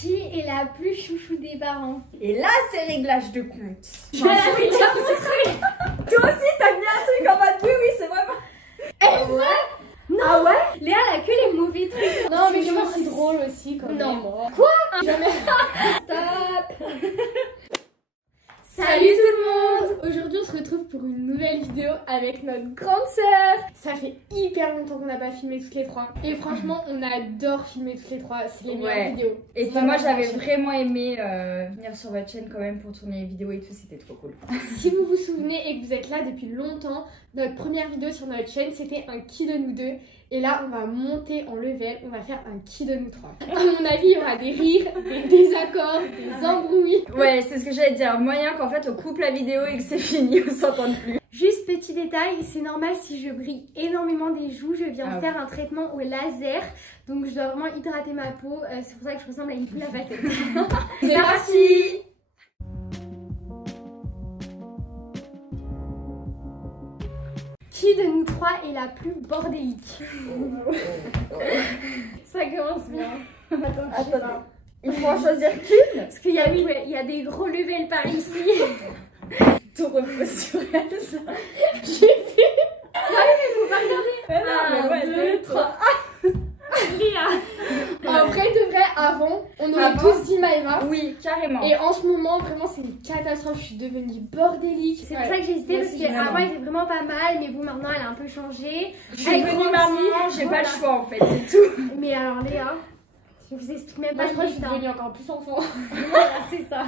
Qui est la plus chouchou des parents? Et là, c'est réglage de compte. Je l'avais déjà montré. Toi aussi, t'as mis un truc en mode oui, c'est vraiment. Eh ouais? Non. Ah ouais? Léa, elle a que les mauvais trucs. Non, mais je pense que c'est drôle aussi quand même. Non. Quoi? Jamais. Stop. Salut tout le monde! Aujourd'hui on se retrouve pour une nouvelle vidéo avec notre grande sœur. Ça fait hyper longtemps qu'on n'a pas filmé toutes les trois. Et franchement on adore filmer toutes les trois, c'est les meilleures vidéos. Et puis moi j'avais vraiment aimé venir sur votre chaîne quand même pour tourner les vidéos et tout, c'était trop cool. Si vous vous souvenez et que vous êtes là depuis longtemps, notre première vidéo sur notre chaîne c'était un qui de nous deux. Et là on va monter en level, on va faire un qui de nous trois. À mon avis il y aura des rires, des désaccords, des embrouilles. Ouais, c'est ce que j'allais dire, moyen qu'en fait on coupe la vidéo et que c'est fini, on s'entend plus. Juste petit détail, c'est normal si je brille énormément des joues, je viens de faire un traitement au laser, donc je dois vraiment hydrater ma peau, c'est pour ça que je ressemble à une poule à pâté. C'est parti! Qui de nous trois est la plus bordélique? Ça commence bien. Attends. Il faut en choisir qu'une? Parce qu'il y a, il y a des gros levels par ici. Tout repose sur elle, ça. J'ai fait. Ouais, mais faut pas regarder. 1, 2, 3. Léa. En vrai de vrai, avant, on aurait tous dit Maëva. Oui, carrément. Et en ce moment, vraiment, c'est une catastrophe. Je suis devenue bordélique. C'est pour ça que j'ai hésité, parce qu'avant elle était vraiment pas mal, mais bon, maintenant elle a un peu changé. Je suis devenue maman, j'ai pas le choix en fait, c'est tout. Mais alors, Léa, je vous explique même pas. Moi, je crois que je suis devenue encore plus enfant. Voilà, c'est ça.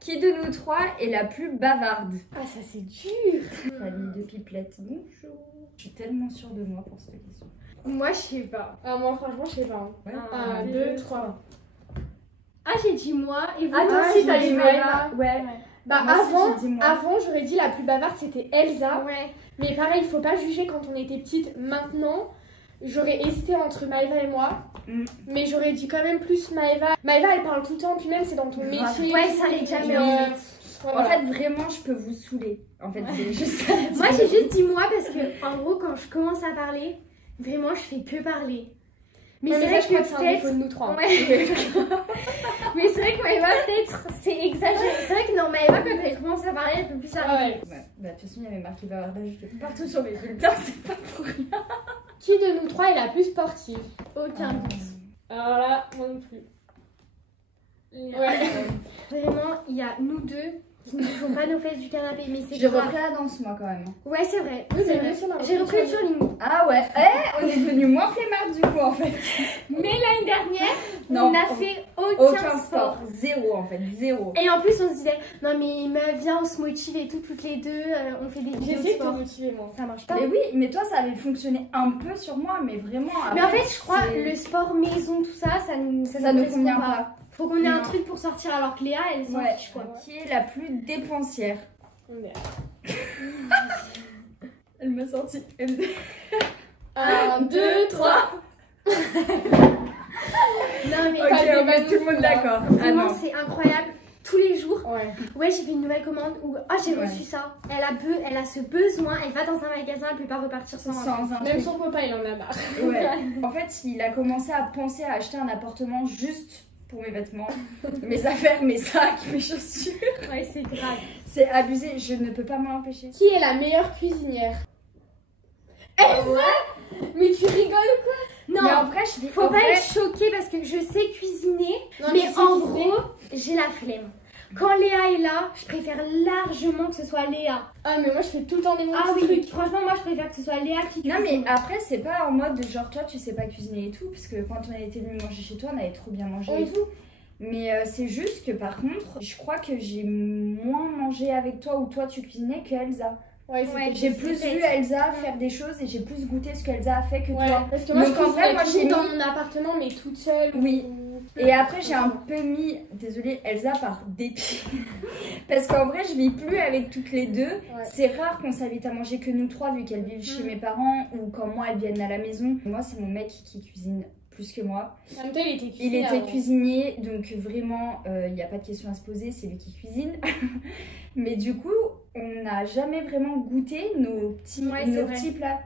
Qui de nous trois est la plus bavarde? Ah, ça c'est dur. Famille de pipelettes, bonjour. Je suis tellement sûre de moi pour cette question. Moi, je sais pas. Ah, moi, franchement, je sais pas. Ouais. 1, 2, 3. Ah, j'ai dit moi, et vous? Ah, toi aussi t'as dit Maëva. Ouais. Bah, Moi aussi, j'ai dit moi. avant j'aurais dit la plus bavarde, c'était Elsa. Ouais. Mais pareil, il faut pas juger quand on était petite. Maintenant, j'aurais hésité entre Maëva et moi. Mais j'aurais dit quand même plus Maëva. Maëva, elle parle tout le temps, puis même c'est dans ton métier. Ouais, ça l'est jamais en en fait. fait. En fait, vraiment, je peux vous saouler. En fait, c'est juste ça. Moi, j'ai juste dit moi parce que, en gros, quand je commence à parler, vraiment, je fais que parler. Mais c'est c'est vrai ça, je crois que c'est un peut-être. défaut de nous trois. Ouais. Mais c'est vrai que Maëva, peut-être, c'est exagéré. C'est vrai que non, Maëva, quand elle commence à parler, elle peut plus s'arrêter. Ouais. Bah, de toute façon, il y avait marqué bavardage partout sur mes bulletins, c'est pas pour rien. Qui de nous trois est la plus sportive? Aucun doute. Alors là, moi non plus. Ouais. Vraiment, il y a nous deux qui ne font pas nos fesses du canapé, mais c'est J'ai grave. repris la danse, moi, quand même. Ouais, c'est vrai. Oui, C'est mais vrai. bien sûr, on a J'ai repris le repris curling. Ah ouais, on est devenu moins flemmard du coup, en fait. Mais l'année dernière, Non, on n'a fait aucun sport. Zéro, en fait, zéro. Et en plus, on se disait, non mais meuf, viens, on se motive et tout, toutes les deux, on fait des vidéos de J'essaie de te sport. motiver, moi. Ça marche pas. Mais oui, mais toi, ça avait fonctionné un peu sur moi, mais vraiment. Mais en après, fait, je crois, c'est- le sport maison, tout ça, ça nous ne convient pas. Faut qu'on ait un Non. truc pour sortir, alors que Léa, elle s'en Ouais. fiche quoi. Qui est la plus dépensière? Merde. Elle m'a sorti. 1, 2, 3. Non mais Ok, on met tout le monde d'accord. Ah vraiment, non. c'est incroyable. Tous les jours, Ouais. ouais, j'ai fait une nouvelle commande ou ah, j'ai Ouais. reçu ça. Elle a ce besoin, elle va dans un magasin, elle peut pas repartir sans un Sans un Même truc. son copain, il en a marre. Ouais. En fait, il a commencé à penser à acheter un appartement juste pour mes vêtements, mes affaires, mes sacs, mes chaussures. Ouais, c'est grave. C'est abusé, je ne peux pas m'en empêcher. Qui est la meilleure cuisinière? Mais tu rigoles ou quoi? Non, Mais en vrai, je dis faut pas être choquée parce que je sais cuisiner, Non, mais tu sais en cuisiner. gros, j'ai la flemme. Quand Léa est là, je préfère largement que ce soit Léa. Ah, mais moi je fais tout le temps des Ah petits oui, trucs. franchement, moi je préfère que ce soit Léa qui cuisine. Non mais après c'est pas en mode genre toi tu sais pas cuisiner et tout parce que quand on était venu manger chez toi on avait trop bien mangé et Oui. tout mais c'est juste que par contre je crois que j'ai moins mangé avec toi ou toi tu cuisinais que Elsa. Ouais, c'est Ouais, peut-être- J'ai c'est plus peut-être. vu Elsa faire des choses et j'ai plus goûté ce qu'Elsa a fait que Ouais, toi. parce que moi Donc, je en vrai, cuisinais moi, toujours j'ai dans mis- mon appartement, mais toute seule. Oui. ou- Et après j'ai un peu mis, désolée Elsa par dépit parce qu'en vrai je vis plus avec toutes les deux. Ouais. C'est rare qu'on s'invite à manger que nous trois vu qu'elles vivent chez mes parents ou quand moi elles viennent à la maison. Moi c'est mon mec qui cuisine plus que moi. En même temps, il était cuisinier. Il était avant. cuisinier, donc vraiment, il n'y a pas de question à se poser, c'est lui qui cuisine. Mais du coup, on n'a jamais vraiment goûté nos petits, Ouais, c'est vrai. petits plats.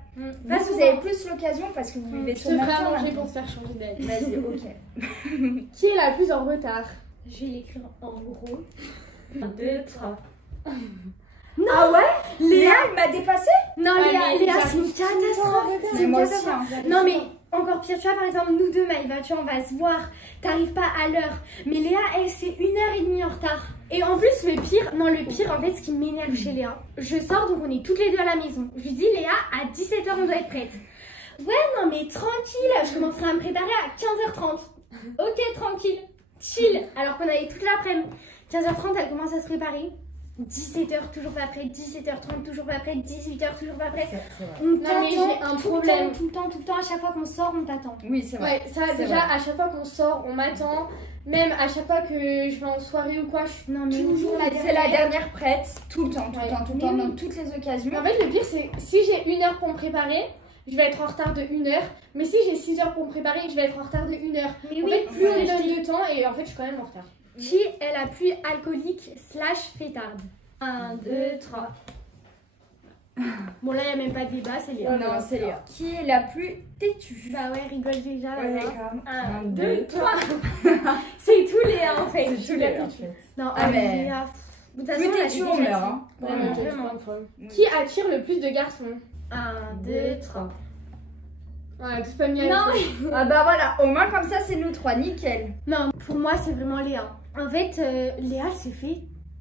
Pas Vous souvent. avez plus l'occasion parce que vous vivez Je sur te le ferai à temps. manger pour se faire changer d'avis. Vas-y, ok. Qui est la plus en retard? Je vais l'écrire en gros. 1, 2, 3. Ah ouais Léa, il m'a dépassé. Non, Ah, Léa, mais Léa, j'arrive c'est une tout le temps en catastrophe. retard. C'est Mais une moi aussi, catastrophe. hein. Non, mais encore pire, tu vois, par exemple, nous deux, Maëva, tu vois, on va se voir, t'arrives pas à l'heure. Mais Léa, elle, c'est 1h30 en retard. Et en plus, le pire, en fait, ce qui m'énerve chez Léa, je sors, donc on est toutes les deux à la maison. Je lui dis, Léa, à 17h, on doit être prête. Ouais, non, mais tranquille, je commencerai à me préparer à 15h30. Ok, tranquille, chill. Alors qu'on avait toute l'après-midi. 15h30, elle commence à se préparer. 17h, toujours pas prête. 17h30, toujours pas prête. 18h, toujours pas prête. C'est vrai. On mais j'ai un t'attend problème. tout le temps, à chaque fois qu'on sort, on t'attend. Oui, c'est vrai. Ouais, ça C'est déjà, vrai. à chaque fois qu'on sort, on m'attend. Même à chaque fois que je vais en soirée ou quoi, je suis Non, mais toujours oui, la C'est la dernière prête, tout le temps, tout le Ouais. temps, tout le Mais temps, oui. dans toutes les occasions. Mais en fait, le pire, c'est si j'ai 1 heure pour me préparer, je vais être en retard de 1 heure. Mais si j'ai 6 heures pour me préparer, je vais être en retard de 1 heure. Mais En oui, fait, plus on ouais. me donne de temps, et en fait, je suis quand même en retard. Qui est la plus alcoolique / fêtarde? 1, 2, 3. Bon, là, il n'y a même pas de débat, c'est Léa. Non, c'est Léa. Qui est la plus têtue? Bah ouais, rigole déjà. Ouais, là. grave. 1, 2, 2, 3. C'est tout Léa en fait. C'est tout Léa, en fait. Non, Ah, mais- Léa. De toute façon, Plus on l'a têtue, déjà on meurt. dit. Hein. Ouais, Vraiment, j'ai vraiment. plein de fois. Oui. Qui attire le plus de garçons? 1, 2, 3. Ouais, tous pas mis à Non, l'école. Ah bah voilà, au moins comme ça, c'est nous trois, nickel. Non, pour moi, c'est vraiment Léa. En fait, Léa, elle se fait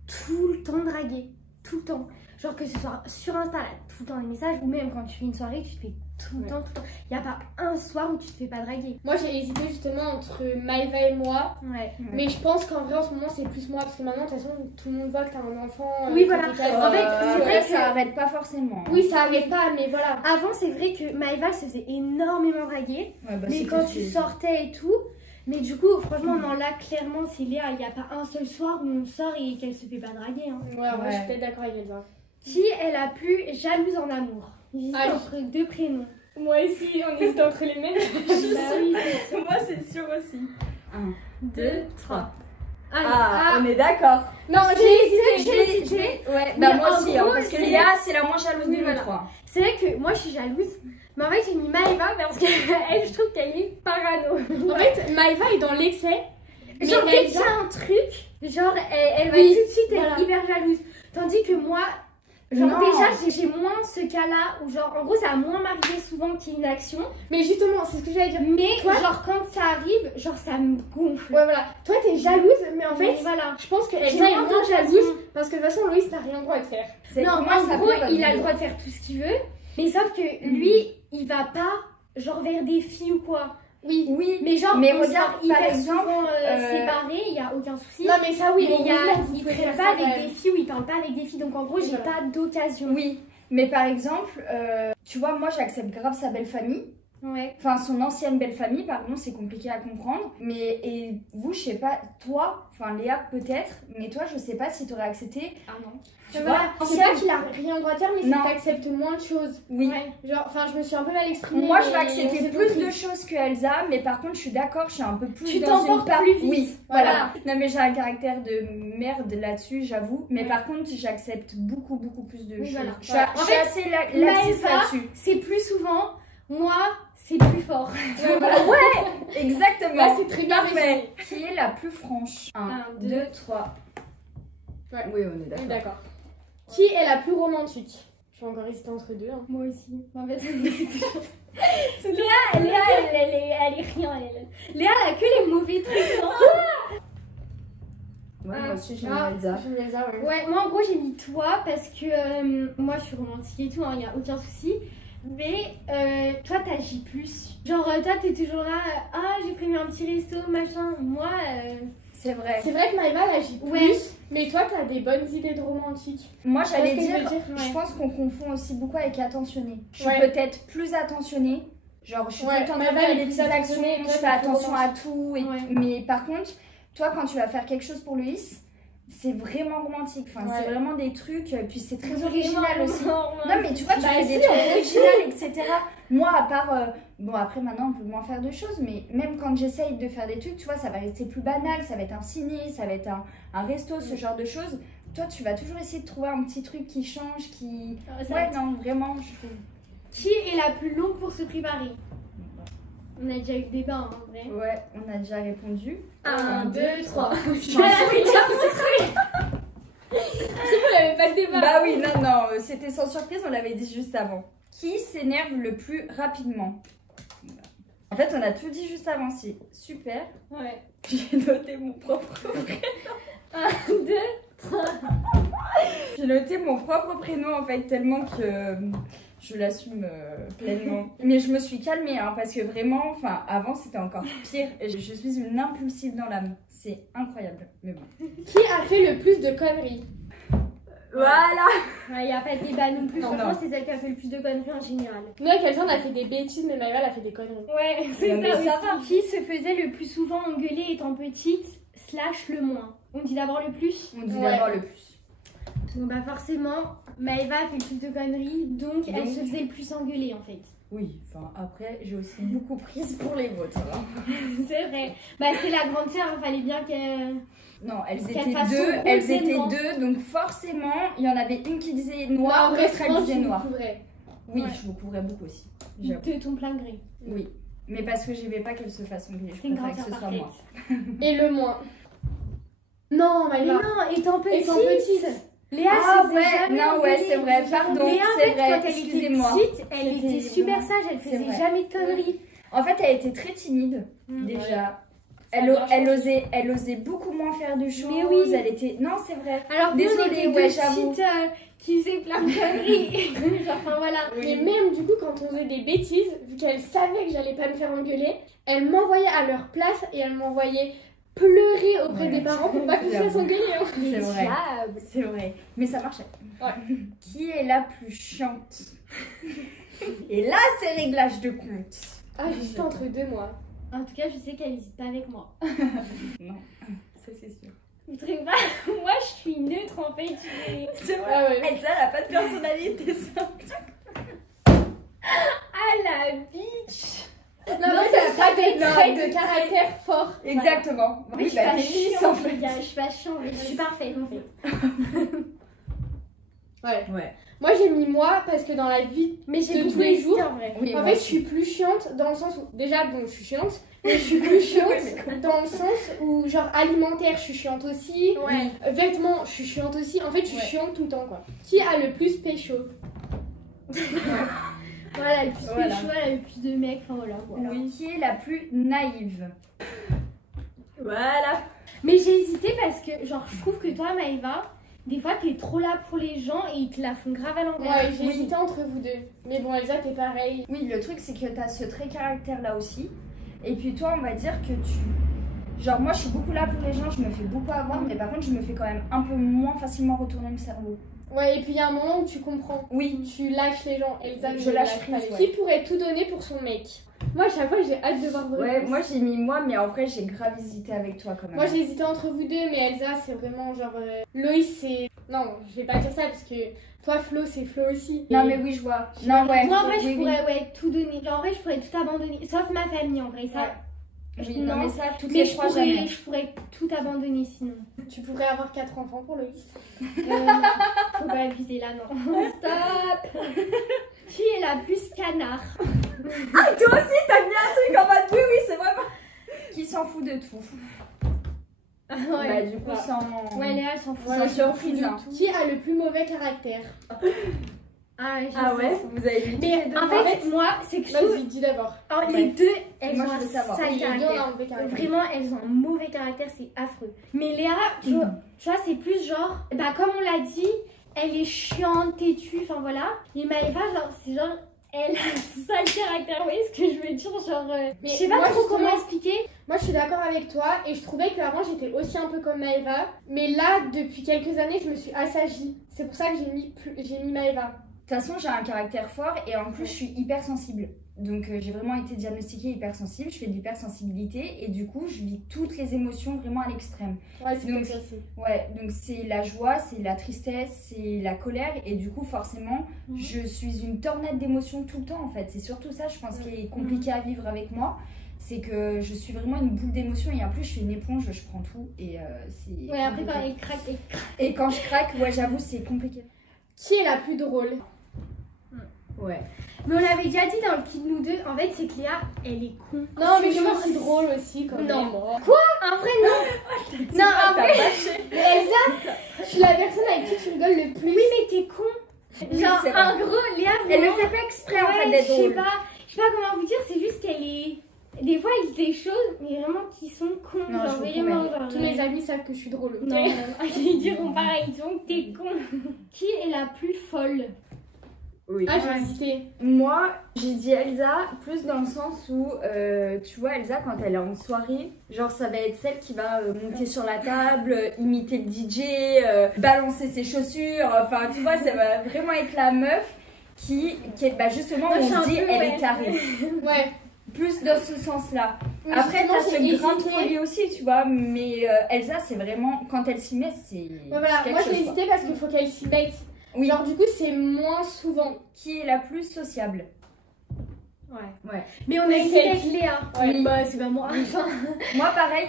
tout le temps draguer. Tout le temps. Genre que ce soit sur Insta, là, tout le temps des messages, ou même quand tu fais une soirée, tu te fais tout le temps, tout le temps. Il n'y a pas un soir où tu te fais pas draguer. Moi, j'ai hésité justement entre Maëva et moi. Ouais. Mais je pense qu'en vrai, en ce moment, c'est plus moi. Parce que maintenant, de toute façon, tout le monde voit que t'as un enfant. Oui, que voilà. t'es casé. En fait, c'est vrai que- ça arrête pas forcément. Oui, ça arrête pas, mais voilà. Avant, c'est vrai que Maëva elle se faisait énormément draguer. Ouais, bah, Mais c'est quand tout ce tu qui est- sortais et tout. Mais du coup, franchement, non, là, clairement, c'est Léa. Il n'y a pas un seul soir où on sort et qu'elle se fait pas draguer. Hein. Ouais, en vrai, je suis Ouais. peut-être d'accord avec Elsa. Qui est la plus jalouse en amour? J'hésite Ah, entre deux prénoms. Moi aussi, on hésite entre les mêmes. Bah oui, c'est sûr. Moi, c'est sûr aussi. 1, 2, 3. Ah, on est d'accord. Non, j'ai hésité. J'ai ouais, Mais bah moi en aussi, gros, hein, parce que c'est- Léa, c'est la moins jalouse Oui, de nous voilà. trois. C'est vrai que moi, je suis jalouse. Mais en fait, j'ai mis Maëva parce qu'elle, je trouve qu'elle est parano. En fait, Maëva est dans l'excès. Mais Genre, dès qu'il y Elsa, a un truc, genre, elle va Oui, tout de suite être voilà. hyper jalouse. Tandis que moi, genre, Non. déjà, j'ai moins ce cas-là où, genre, en gros, ça va moins m'arriver souvent qu'il y ait une action. mais justement, c'est ce que j'allais dire. Mais, Toi- genre, quand ça arrive, genre, ça me gonfle. Ouais, voilà. Toi, t'es jalouse, mais en fait, Mais voilà. je pense que J'ai Elsa est moins moins d'occasion. jalouse. Parce que de toute façon, Loïs n'a rien le droit de faire. C'est Non, comment en ça gros, s'appelle, votre il a le vidéo droit de faire tout ce qu'il veut. Mais sauf que lui, il va pas, genre, vers des filles ou quoi. Oui. Oui, Mais genre, Mais on regarde, sort par hyper exemple, souvent euh, séparés, il n'y a aucun souci. Non, mais ça, oui. mais heureusement, vous il pouvez traîne faire pas ça, avec quand des même. filles ou il parle pas avec des filles. Donc en gros, j'ai Voilà. pas d'occasion. oui. Mais par exemple, tu vois, moi, j'accepte grave sa belle famille. Ouais. Enfin, son ancienne belle famille, pardon, c'est compliqué à comprendre. Mais, et vous, je sais pas, toi, enfin Léa peut-être, mais toi, je sais pas si t'aurais accepté. Ah non. Tu Voilà. vois, C'est pas qu'il a rien le droit de faire, mais c'est Non. que t'acceptes moins de choses. oui. Ouais. Genre, enfin, je me suis un peu mal exprimée. Moi, je vais mais accepter on s'est plus compris. de choses que Elsa, mais par contre, je suis d'accord, je suis un peu plus Tu dans t'emportes une part. plus vite. Oui, Voilà. voilà. Non, mais j'ai un caractère de merde là-dessus, j'avoue. Mais Ouais. par contre, j'accepte beaucoup plus de Oui, choses. voilà. Je suis, Voilà. je En suis fait, assez laxiste Maëva, là-dessus. c'est plus souvent, moi, c'est plus fort. Ouais, voilà. Exactement. Là, c'est très bien Parfait. Qui est la plus franche? 1, Un, 2, deux. 3. Ouais. Oui, on est Oui, d'accord. d'accord. Qui est la plus romantique? Je suis encore hésitée entre deux. Hein. Moi aussi. En fait, c'est Léa, elle est rien. Léa, elle a que les mauvais trucs. non Ouais, moi aussi, j'ai Ah, mis Elsa. j'ai mis Elsa, ouais. Ouais, moi en gros j'ai mis toi parce que moi je suis romantique et tout, il n'y a aucun souci. Mais toi t'agis plus. Genre toi t'es toujours là, ah j'ai prévu un petit resto, machin. Moi, C'est vrai. C'est vrai que Maëva, elle agit plus. Ouais. Mais toi, t'as des bonnes idées de romantique. Moi, j'allais Tu vois ce que dire, je veux dire, je ouais. pense qu'on confond aussi beaucoup avec attentionné. Je suis Ouais. peut-être plus attentionnée. Genre, je suis Ouais, tout le temps en train de Maëva, faire elle est des plus petites actions, attentionnée, je toi, fais t'es plus attention à romantique. tout. Ouais. Mais par contre, toi, quand tu vas faire quelque chose pour Loïs, c'est vraiment romantique. Enfin, Ouais. c'est vraiment des trucs. Et puis, c'est très Vraiment original aussi. romantique. Non, mais tu vois, tu Bah, fais si, des trucs on est originaux, etc. moi, à part... bon, après, maintenant, on peut moins faire de choses, mais même quand j'essaye de faire des trucs, tu vois, ça va rester plus banal. Ça va être un ciné, ça va être un resto, ce genre de choses. Toi, tu vas toujours essayer de trouver un petit truc qui change, qui... Ouais, non, vraiment, je trouve... Qui est la plus longue pour se préparer? On a déjà eu le débat, hein, en vrai. Ouais, on a déjà répondu. 1, 2, 3. Je vais Vous n'avez pas de débat. Bah oui, non, c'était sans surprise, on l'avait dit juste avant. Qui s'énerve le plus rapidement? En fait, on a tout dit juste avant, c'est super. Ouais. J'ai noté mon propre prénom. 1, 2, 3. J'ai noté mon propre prénom en fait, tellement que je l'assume pleinement. Mais je me suis calmée, hein, parce que vraiment, enfin, avant c'était encore pire. Je suis une impulsive dans l'âme. C'est incroyable, mais bon. Qui a fait le plus de conneries? Voilà. Il n'y a pas de débat non plus. Non, Franchement, non. c'est celle qui a fait le plus de conneries en général. Nous, avec quelqu'un, on a fait des bêtises, mais Maëva, elle a fait des conneries. Ouais, c'est Non, mais ça ça aussi. Qui se faisait le plus souvent engueuler étant petite / le moins? On dit d'abord le plus. On dit Ouais. d'abord le plus. Bon bah forcément, Maëva a fait le plus de conneries, donc elle se faisait le plus engueuler en fait. Oui, enfin après, j'ai aussi beaucoup prise pour les vôtres. Hein. C'est vrai. Bah c'est la grande sœur, il fallait bien qu'elle... Non, elles Qu'elle étaient fasse deux, son elles gros étaient élément. deux, donc forcément, il y en avait une qui disait Non, noir, en vrai, l'autre elle franchement, disait je noir. vous couvrais. Oui, Ouais. je vous couvrais beaucoup aussi. J'avoue. De ton plein gré. Oui, mais parce que j'aimais pas qu'elle se fasse engueuler, je C'était une préfère grande que ce sœur soit parfaite. moi. Et le moins. Non, Mais Maëva. non, étant petite. Étant petite. Léa Ah se faisait ouais, jamais non ouais, engueuler. c'est vrai, pardon, Léa, en c'est fait, vrai, quand elle était excusez-moi. petite, elle C'était était super vraiment- sage, elle c'est faisait vrai. jamais de conneries. En fait, elle était très timide, Mm. déjà. Ça a bien Elle osait beaucoup moins faire de choses, Mais oui. elle était... Non, c'est vrai. Alors nous, on Désolée, était ouais, deux j'avoue. petites qui faisaient plein de conneries. Genre, enfin voilà. Mais même du coup, quand on faisait des bêtises, vu qu'elle savait que j'allais pas me faire engueuler, elle m'envoyait à leur place et elle m'envoyait pleurer auprès Ouais. des parents pour pas que je me fasse engueuler. Hein. C'est vrai. Diable. C'est vrai, mais ça marchait. Ouais. Qui est la plus chiante? Et là, c'est réglage de compte. Ah, j'hésitais entre deux, moi. En tout cas, je sais qu'elle n'hésite pas avec moi. Non, ça c'est sûr. Vous trouvez pas? Moi, je suis neutre en fait. C'est vrai. Ah ouais. Elsa, elle a pas de personnalité, ça. Ah la bitch! Non, Non, mais c'est t'as pas pas des des traits noms, de caractère forts. Exactement. Mais je suis bah, pas t'es lisse, chiante, en fait. les gars. Je suis pas chiante, mais je suis parfaite en fait. Ouais. Ouais. Moi, j'ai mis moi parce que dans la vie, Mais j'ai De beaucoup tous les hésité, jours. en vrai. Oui, en moi fait, je aussi. suis plus chiante dans le sens où, déjà, bon, je suis chiante, mais je suis plus chiante dans le sens où, genre, alimentaire, je suis chiante aussi. Ouais. Vêtements, je suis chiante aussi. En fait, je suis Ouais. chiante tout le temps, quoi. Qui a le plus pécho? Voilà, elle a le plus Voilà. pécho, elle a le plus de mecs. Enfin voilà. Oui. Qui est la plus naïve? Voilà. Mais j'ai hésité parce que, genre, je trouve que toi, Maëva, des fois, t'es trop là pour les gens et ils te la font grave à l'envers. Ouais, j'ai Oui. hésité entre vous deux. Mais bon, Elsa, t'es pareil. Oui, le truc, c'est que t'as ce trait caractère là aussi. Et puis toi, on va dire que tu... Genre, moi, je suis beaucoup là pour les gens, je me fais beaucoup avoir, mais par contre, je me fais quand même un peu moins facilement retourner le cerveau. Ouais, et puis il y a un moment où tu comprends. Oui. Tu lâches les gens. Elsa, Je ne lâche pas prise, les- ouais. Qui pourrait tout donner pour son mec? Moi, à chaque fois, j'ai hâte de voir vos Ouais, réponses. moi, j'ai mis moi, mais en vrai, j'ai grave hésité avec toi quand même. Moi, j'ai hésité entre vous deux, mais Elsa, c'est vraiment genre. Loïs, c'est. Non, je vais pas dire ça parce que toi, Flo, c'est Flo aussi. Non, Et- mais oui, je vois. Non, ouais. Moi, en vrai, oui, je oui. pourrais ouais, tout donner. Genre, en vrai, je pourrais tout abandonner. Sauf ma famille, en vrai. Ça, Ouais. Oui, non, mais ça, toutes mais les je trois, jamais. pourrais tout abandonner sinon. Tu pourrais avoir 4 enfants pour Loïs. Faut pas abuser là, non. Stop! Qui est la plus canard? Ah, toi aussi, t'as mis un truc en mode oui, oui, c'est vraiment. Qui s'en fout de tout. Bah, du coup, Ouais. sans. Ouais, Léa, elle s'en fout. Sans Sans surprise, hein. Qui a le plus mauvais caractère? Ah, je Ah sais ouais, ça. vous avez vu. Mais en fait, moi, c'est que je trouve. Vas-y, dis d'abord. Alors, Ouais. les deux, elles Moi, ont je un veux savoir. sale Les deux ont caractère. un mauvais caractère. Vraiment, elles ont un mauvais caractère, c'est affreux. Mais Léa, tu vois, c'est plus genre, bah comme on l'a dit, elle est chiante, têtue, enfin voilà. Et Maëva, genre, c'est genre, elle a un sale caractère, vous voyez ce que je veux dire? Genre, Mais je sais pas moi, trop comment justement- expliquer. Moi, je suis d'accord avec toi et je trouvais qu'avant, j'étais aussi un peu comme Maëva. Mais là, depuis quelques années, je me suis assagie. C'est pour ça que j'ai mis Maëva. De toute façon, j'ai un caractère fort et en plus, je suis hyper sensible. Donc j'ai vraiment été diagnostiquée hypersensible, je fais de l'hypersensibilité et du coup je vis toutes les émotions vraiment à l'extrême. Ouais, c'est Donc, comme ça aussi. Ouais, donc c'est la joie, c'est la tristesse, c'est la colère et du coup forcément je suis une tornade d'émotions tout le temps en fait. C'est surtout ça je pense qui est compliqué à vivre avec moi. C'est que je suis vraiment une boule d'émotions et en plus je suis une éponge, je prends tout et c'est... Ouais, après quand compliqué. elle craque, Et quand je craque, ouais j'avoue c'est compliqué. Qui est la plus drôle? Ouais. Mais on l'avait déjà dit dans le Kid Nous Deux, en fait c'est que Léa, elle est con. Non, mais moi c'est drôle aussi quand Non. même. En vrai non. Non, en vrai, Mais Elsa, je suis la personne avec qui tu rigoles le plus. oui mais t'es con. Oui, Genre c'est vrai. en gros, Léa Elle le vraiment... fait pas exprès en fait Ouais, d'être je sais drôle. pas comment vous dire, c'est juste qu'elle est... Des fois elle dit des choses, mais vraiment qui sont cons. Non, genre je vous vraiment, promets. genre... Tous mes amis savent que je suis drôle. ok? Non, ils diront pareil, ils diront que t'es con. Qui est la plus folle? Oui. Ah, j'ai hésité. Moi, j'ai dit Elsa, plus dans le sens où, tu vois, Elsa, quand elle est en soirée, genre, ça va être celle qui va monter sur la table, imiter le DJ, balancer ses chaussures, enfin, tu vois, ça va vraiment être la meuf qui est, bah, justement, Moi, on je suis se un dit, peu, elle ouais. est tarée. Ouais. Plus dans ce sens-là. Mais Après, justement, t'as j'ai ce grain de hésité. folie aussi, tu vois, mais Elsa, c'est vraiment, quand elle s'y met, c'est Voilà, quelque moi j'ai chose, quoi. hésité parce qu'il faut qu'elle s'y mette. Oui. Genre, du coup, c'est moins souvent. Qui est la plus sociable? Ouais. Ouais. Mais on a Mais hésité c'est- avec Léa. Ouais. Bah c'est pas moi. Enfin, Moi, pareil,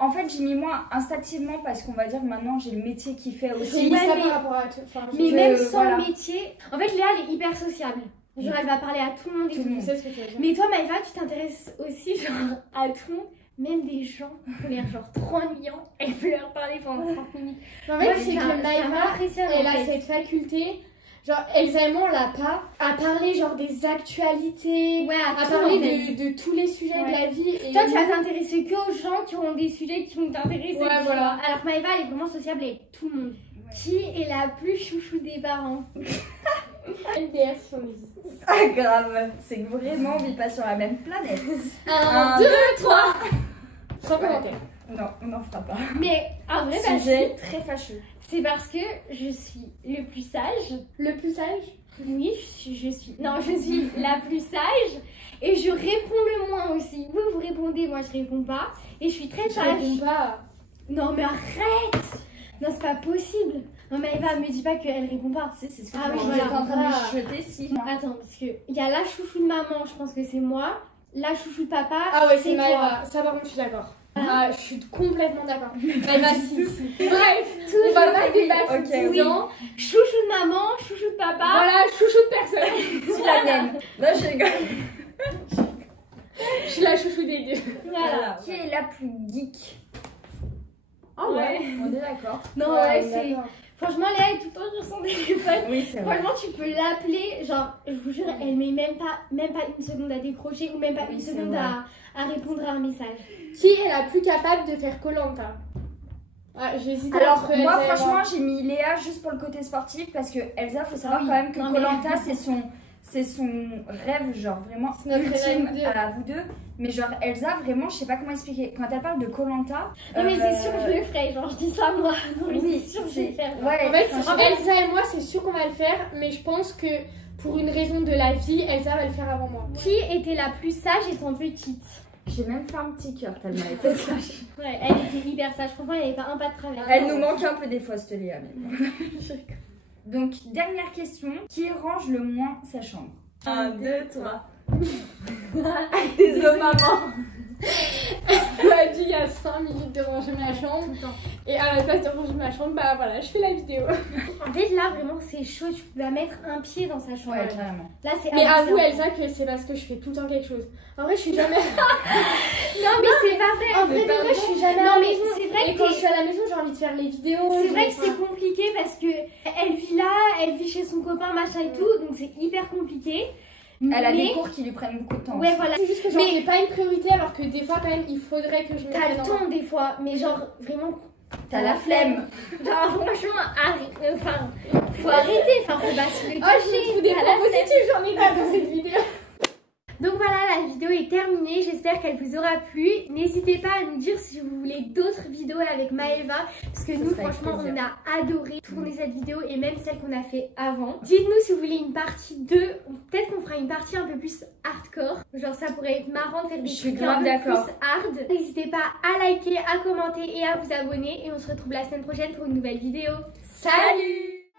en fait, j'ai mis moi instinctivement parce qu'on va dire que maintenant j'ai le métier qui fait J'ai aussi. mis Ouais, ça mais- par rapport à toi. Enfin, mais Que, même sans voilà. le métier, en fait Léa elle est hyper sociable. Genre elle va parler à tout le monde et Tout le tout. je sais ce que tu veux dire. Mais toi Maëva, tu t'intéresses aussi genre à tout le monde. Même des gens qui ont l'air genre trop ennuyants, elle peut leur parler pendant 30 minutes. En fait, Moi, c'est ça que Maëva, m'impressionne, elle en a fait. cette faculté. Genre, Elsa et moi, on l'a pas. À parler, genre, des actualités. Ouais, À tout, parler en fait. de tous les sujets de la vie. Et Toi, tu vas t'intéresser que aux gens qui auront des sujets qui vont t'intéresser. Ouais, tu voilà. vois. Alors que Maëva, elle est vraiment sociable avec tout le monde. Qui est la plus chouchou des parents? LDR si on existe. Ah, grave. C'est que vraiment, on vit pas sur la même planète. 1, 2, 3. Sans commentaire. Non, on n'en fera pas. Mais en vrai, parce Sujet que très fâcheux. c'est parce que je suis le plus sage. Le plus sage. Oui, je suis la plus sage et je réponds le moins aussi. Vous répondez, moi je réponds pas. Et je suis très Je sage. réponds pas. Non mais arrête. Non, c'est pas possible. Non mais Eva, me dis pas qu'elle répond pas. C'est ce que Ah oui, vous voilà. êtes en train de Ah. chuchoter, si. Attends, parce que il y a la chouchou de maman, je pense que c'est moi. La chouchou de papa, Ah ouais, c'est toi. Maëva. Ça, par contre, je suis d'accord. Ah, je suis complètement d'accord. Maëva, si. Bref, Toujours on va pas oui. débattre Ok, tout oui. le temps. Chouchou de maman, chouchou de papa. Voilà, chouchou de personne. C'est la mienne. Non, je rigole. Je suis la chouchou des deux. Voilà. Qui est la plus geek? Ah Ouais. on est d'accord. Non, ouais, c'est. Franchement, Léa est tout le temps sur son téléphone. Oui, c'est vrai. Franchement, tu peux l'appeler, genre, je vous jure, elle met même pas une seconde à décrocher ou même pas Oui, une c'est seconde vrai. à répondre à un message. Qui est la plus capable de faire Koh-Lanta? Ah, j'ai hésité Alors, entre moi, Elsa et franchement, j'ai mis Léa juste pour le côté sportif parce que Elsa, faut savoir Oui. quand même que Non, mais- Koh-Lanta, c'est son rêve, genre vraiment C'est notre rêve ultime à vous deux. à vous deux. Mais genre, Elsa, vraiment, je sais pas comment expliquer. Quand elle parle de Koh-Lanta. Non, mais c'est sûr que je le ferai, genre, je dis ça moi. Non, mais Oui, c'est sûr que je vais le faire. Ouais, En fait, franchement, Elsa et moi, c'est sûr qu'on va le faire, mais je pense que pour une raison de la vie, Elsa va le faire avant moi. Qui était la plus sage étant petite? j'ai même fait un petit cœur tellement elle était sage. Ouais, elle était hyper sage. Franchement, elle avait pas un pas de travers. Elle nous manque un peu des fois, cette Léa. Mais bon. Donc, dernière question. Qui range le moins sa chambre? 1, 2, 3. Désolé, maman. Elle a dit il y a 5 minutes de ranger ma chambre. Et à la place de ranger ma chambre, bah voilà, je fais la vidéo. En fait, là, vraiment, c'est chaud. Tu peux mettre un pied dans sa chambre. Ouais, carrément. Là, c'est Mais abusé, avoue, hein. Elsa, que c'est parce que je fais tout le temps quelque chose. En vrai, je suis jamais. Non, mais c'est pas vrai. En vrai, de vrai, je suis jamais à Non, la mais maison. c'est vrai Et que quand je suis à la maison, j'ai envie de faire les vidéos. c'est je- vrai que c'est compliqué parce que elle vit là, elle vit chez son copain, machin et tout, donc c'est hyper compliqué. Elle a mais... des cours qui lui prennent beaucoup de temps. Ouais, aussi. voilà. C'est juste que j'en Mais- fais pas une priorité, alors que des fois, quand même, il faudrait que je me T'as le prenne en temps des fois, mais genre vraiment. T'as la flemme. Genre franchement, enfin, faut arrêter, enfin, faut basculer. Oh, je me trouve des propositifs, j'en ai pas dans cette vidéo. Donc voilà, la vidéo est terminée, j'espère qu'elle vous aura plu. N'hésitez pas à nous dire si vous voulez d'autres vidéos avec Maëva, parce que nous franchement on a adoré tourner cette vidéo et même celle qu'on a fait avant. Dites-nous si vous voulez une partie 2, peut-être qu'on fera une partie un peu plus hardcore, genre ça pourrait être marrant de faire des trucs un peu plus hard. N'hésitez pas à liker, à commenter et à vous abonner et on se retrouve la semaine prochaine pour une nouvelle vidéo. Salut!